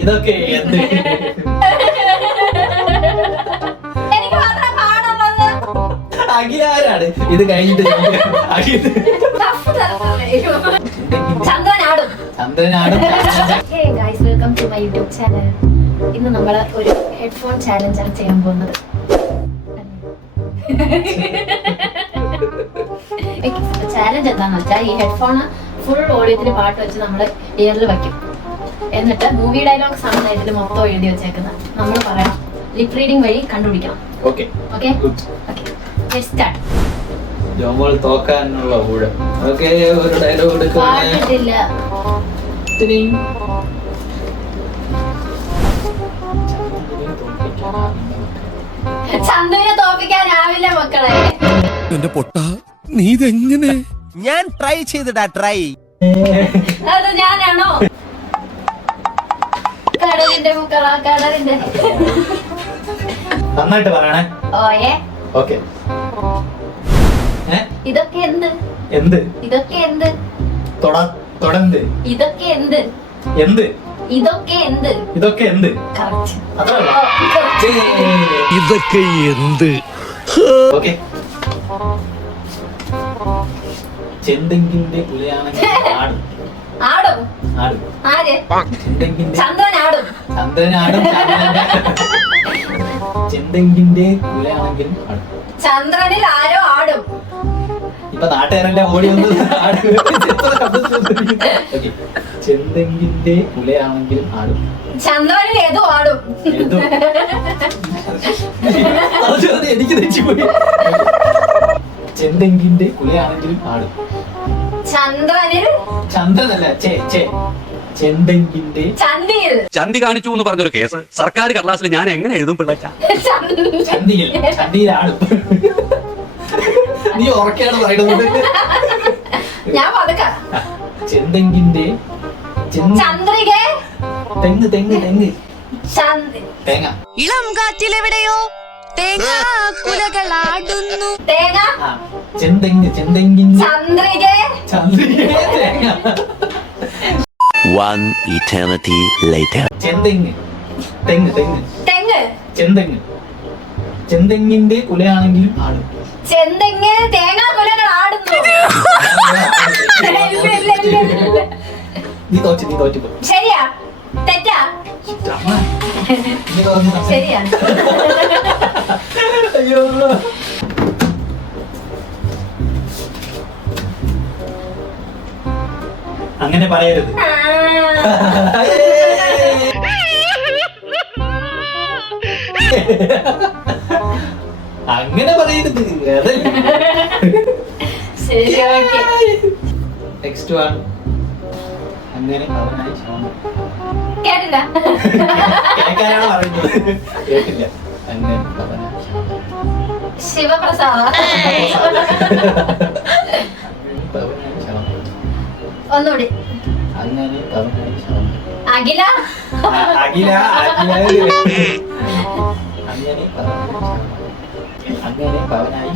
ഇതൊക്കെ എന്ത് അഖിലാരാണ് ഇത് കഴിഞ്ഞിട്ട് ചന്ദ്രനാടും. Hey guys, welcome to my YouTube channel. ഇന്ന് നമ്മൾ ഒരു ഹെഡ്ഫോൺ ചാലഞ്ചാണ് ചെയ്യാൻ പോകുന്നത്. ചാലഞ്ച് എന്താന്ന് വെച്ചാൽ ഈ ഹെഡ്ഫോൺ ഫുൾ വോളിയത്തിൽ പാട്ട് വെച്ച് നമ്മൾ ഇയറിൽ വയ്ക്കും. എന്നിട്ട് മൂവി ഡയലോഗ്സ് ആണ് ഇതിൽ മൊത്തം എഴുതി വെച്ചേക്കുന്നത്. നമ്മൾ പറയണം, ലിപ് റീഡിംഗ് വഴി കണ്ടുപിടിക്കണം. Okay okay let's start. Jomol തോക്കാനുള്ള ഊഴം. ഓക്കെ, ഒരു ഡയലോഗ് എടുക്കുകയാണ്. പാട്ടില്ല. ചന്ദ്രനെ തോപ്പിക്കാനാവില്ല മക്കളെ. എന്റെ പൊട്ട നീ ഇതെങ്ങനെ? ഞാൻ ട്രൈ ചെയ്തിടാ ട്രൈ. അത് ഞാനാണോ? കടലിന്റെ മുക്കള കടലിന്റെ. നന്നായിട്ട് പറയണേ. ഓയേ. ഓക്കെ. ഇതൊക്കെ എന്ത്? എന്ത്? ഇതൊക്കെ എന്ത്? തുടന്ത്. ഇതൊക്കെ എന്ത്? എന്ത്? ഇതൊക്കെ എന്ത്? ഇതൊക്കെ എന്ത്? കറക്റ്റ്. ഇതൊക്കെ എന്ത്? ഓക്കെ. ചെന്തെങ്കിന്റെ കുലയാണെങ്കിൽ ആടും. ആടും. ആടും. ആര്? ചെന്തെങ്കിന്റെ ചന്ദ്രനാടും. ചന്ദ്രനാടും. ചെന്തെങ്കിന്റെ കുലയാണെങ്കിൽ ആടും. ചന്ദ്രനിൽ ആരോ ആടും. ഇപ്പൊ നാട്ടുകാരെല്ലാം ഓടി വന്ന് ചെന്തെങ്കിന്റെ കുലയാണെങ്കിൽ ആടും. ചന്ദ്രനിൽ ഏതോ ആടും. എനിക്ക് തെറ്റിപ്പോയി. ചെന്തെങ്കിന്റെ കുലയാണെങ്കിലും ആടും. ചന്ദ്രനിൽ ചന്ദ്രനല്ല, ചെന്തെങ്കിന്റെ ചന്തിയിൽ. ചന്തി കാണിച്ചു എന്ന് പറഞ്ഞൊരു കേസ് സർക്കാർ കടലാസിൽ ഞാൻ എങ്ങനെ എഴുതും പിള്ളച്ച? ചന്തിയിൽ ആടും. നീ ഉറക്കെയാണ് പറയുന്നത്. ഞാൻ പതുക്ക. ചെന്തെങ്കിന്റെ ചന്ദ്രിക. തെങ്ങ് തെങ്ങ് തെങ്ങ് തേങ്ങ. ഇളം കാറ്റിലെവിടെയോ തേങ്ങാക്കുലകളാടുന്നു. തേങ്ങ. ചെന്തെങ്ങ് ചെന്തെങ്കിന്റെ ചന്ദ്രിക. ചന്ദ്രിക തേങ്ങ. One eternity later. ചെന്തെങ്ങ് തെങ്ങ് തെങ്ങ് തെങ്ങ്. ചെന്തെങ്ങ്. ചെന്തെങ്ങിന്റെ കുലയാണെങ്കിലും ആടും. ചെന്തെങ്ങ് തേങ്ങാ കുലകൾ ആടുന്നു. നീ തോറ്റു. ശരിയാ തെറ്റാ? ശരിയാ. അയ്യോ, അങ്ങനെ പറയരുത്. അങ്ങനെ പറയരുത്. ശരി, ഓക്കേ. Next one. അങ്ങനെ അവനായി കേട്ടില്ല. കേൾക്കാനാണ് പറയുന്നത്, കേട്ടില്ല. അങ്ങനെ അവനായി ശിവപ്രസാദ. ഒന്നുകൂടി. അങ്ങനെ അവനായി അഖില. അഖില. അങ്ങനെ പവനായി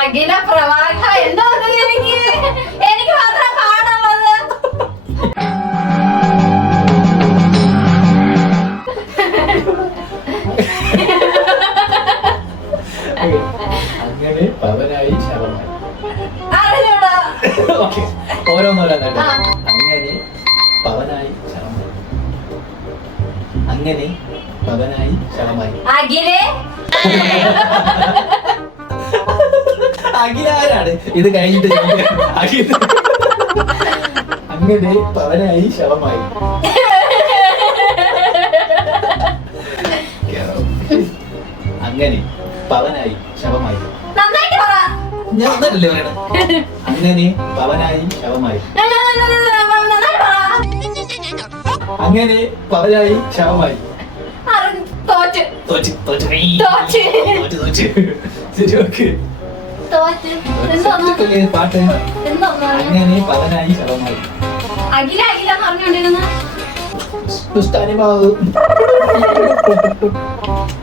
അഖില പ്രവാഹ. എന്താ എനിക്ക് മാത്രം പാടുള്ളത്. അങ്ങനെ പവനായി ശവമായി. അറിഞ്ഞൂടാ. ഓരോന്നോരോന്നല്ല. അങ്ങനെ പവനായി ശവമായി. അങ്ങനെ പവനായി ശവമായി. അഖിലേ. അഖിലാരാണ് ഇത് കഴിഞ്ഞിട്ട് അങ്ങനെ പവനായി ശവമായി. അങ്ങനെ പവനായി ശവമായി. നന്നായിട്ട് പറ. ഞാൻ ഒന്നല്ലേ പറയണേ. അങ്ങനെ പവനായി ശവമായി. നന്നായിട്ട് പറ. അങ്ങനെ പവനായി ശവമായി. തോറ്റ്. തോറ്റ്. ശരി, ഓക്കെ. പാട്ട്. അങ്ങനെ പവനായി ശവമായി. അഖില അഖില പറഞ്ഞോണ്ടിരുന്ന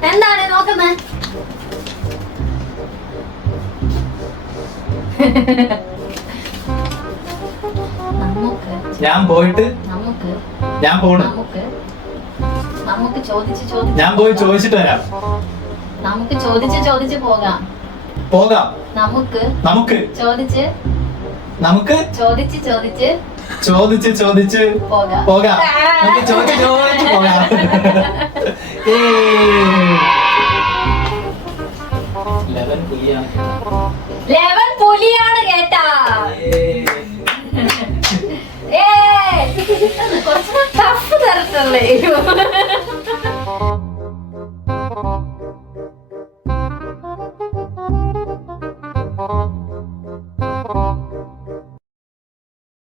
എന്താണ് നോക്കുന്നത്? ഞാൻ പോയിട്ട് നമുക്ക് ഞാൻ പോണ്. നമുക്ക് നമുക്ക് ചോദിച്ച് ചോദിച്ച് ഞാൻ പോയി ചോദിച്ചിട്ട് വരാം. നമുക്ക് ചോദിച്ച് ചോദിച്ച് പോകാം. പോകാം. നമുക്ക് നമുക്ക് ചോദിച്ച് നമുക്ക് ചോദിച്ച് ചോദിച്ച് ചോദിച്ച് ചോദിച്ച് പോകാം. പോകാം. നമുക്ക് ചോദിച്ച് ചോദിച്ച് പോകാം. ലെവൻ പുലിയാണ് കേട്ടാ. കുറച്ചുകൂടെ ടഫ് തരത്തുള്ളേ.